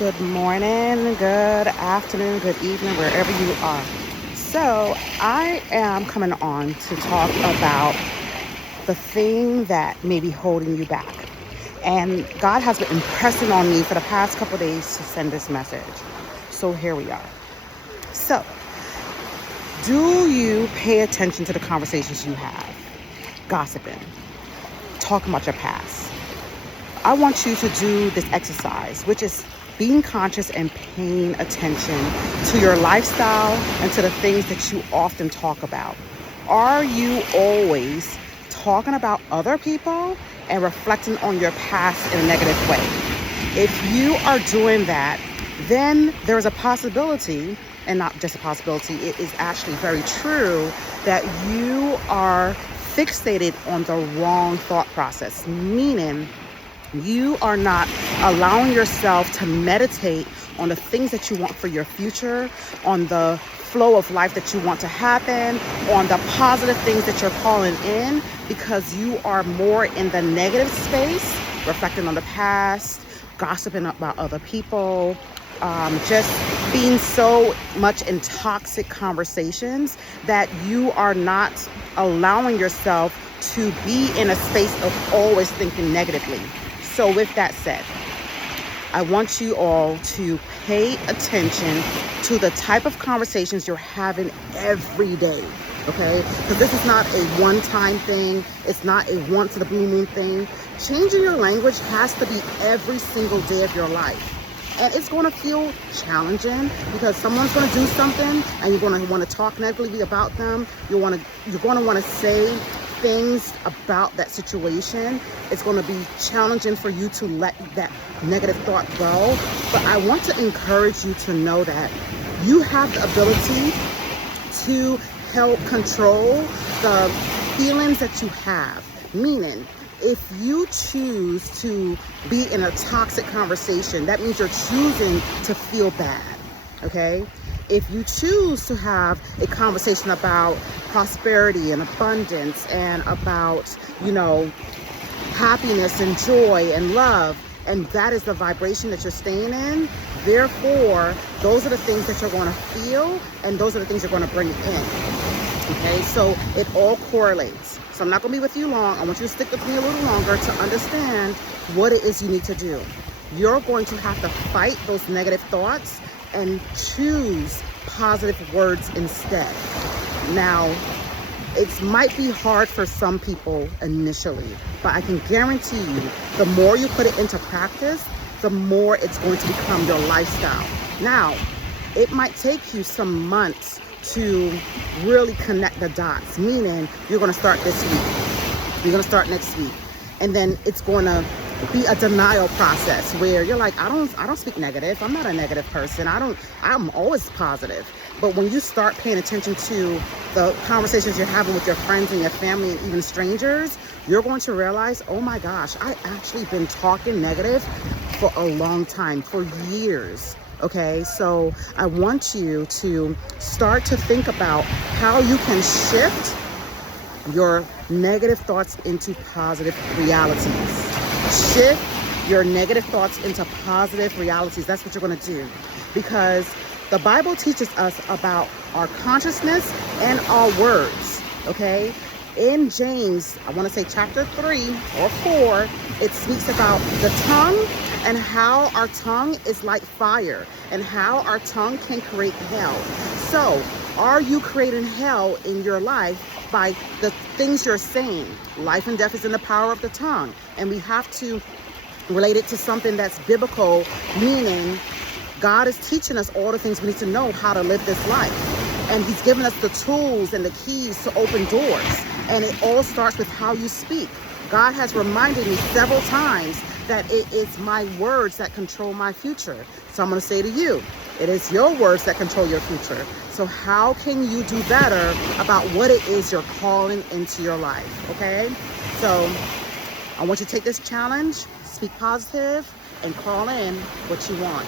Good morning, good afternoon, good evening, wherever you are. So, I am coming on to talk about the thing that may be holding you back. And God has been impressing on me for the past couple of days to send this message. So, here we are. So, do you pay attention to the conversations you have? Gossiping, talking about your past. I want you to do this exercise, which is being conscious and paying attention to your lifestyle and to the things that you often talk about. Are you always talking about other people and reflecting on your past in a negative way? If you are doing that, then there's a possibility, and not just a possibility, it is actually very true, that you are fixated on the wrong thought process, meaning you are not allowing yourself to meditate on the things that you want for your future, on the flow of life that you want to happen, on the positive things that you're calling in, because you are more in the negative space, reflecting on the past, gossiping about other people, just being so much in toxic conversations that you are not allowing yourself to be in a space of always thinking negatively. So with that said, I want you all to pay attention to the type of conversations you're having every day, okay? Because this is not a one-time thing. It's not a once-in-a-blue-moon thing. Changing your language has to be every single day of your life. And it's going to feel challenging because someone's going to do something and you're going to want to talk negatively about them. You're going to want to say things about that situation. It's going to be challenging for you to let that negative thought go. But I want to encourage you to know that you have the ability to help control the feelings that you have. Meaning, if you choose to be in a toxic conversation, that means you're choosing to feel bad, okay? If you choose to have a conversation about prosperity and abundance and about, happiness and joy and love, and that is the vibration that you're staying in, therefore, those are the things that you're going to feel, and those are the things you're going to bring in, okay? So it all correlates. So I'm not going to be with you long. I want you to stick with me a little longer to understand what it is you need to do. You're going to have to fight those negative thoughts and choose positive words instead. Now, it might be hard for some people initially, but I can guarantee you, the more you put it into practice, the more it's going to become your lifestyle. Now, it might take you some months to really connect the dots, meaning you're going to start this week, you're going to start next week, and then it's going to be a denial process where you're like, I don't speak negative. I'm not a negative person. I'm always positive. But when you start paying attention to the conversations you're having with your friends and your family and even strangers, you're going to realize, oh my gosh, I actually been talking negative for a long time, for years. Okay, so I want you to start to think about how you can shift your negative thoughts into positive realities. Shift your negative thoughts into positive realities. That's what you're going to do, because the Bible teaches us about our consciousness and our words, okay? In James, I want to say chapter 3 or 4, it speaks about the tongue and how our tongue is like fire and how our tongue can create hell. So, are you creating hell in your life by the things you're saying? Life and death is in the power of the tongue. And we have to relate it to something that's biblical, meaning God is teaching us all the things we need to know how to live this life. And he's given us the tools and the keys to open doors. And it all starts with how you speak. God has reminded me several times that it is my words that control my future. So I'm going to say to you, it is your words that control your future. So how can you do better about what it is you're calling into your life, okay? So I want you to take this challenge, speak positive, and call in what you want.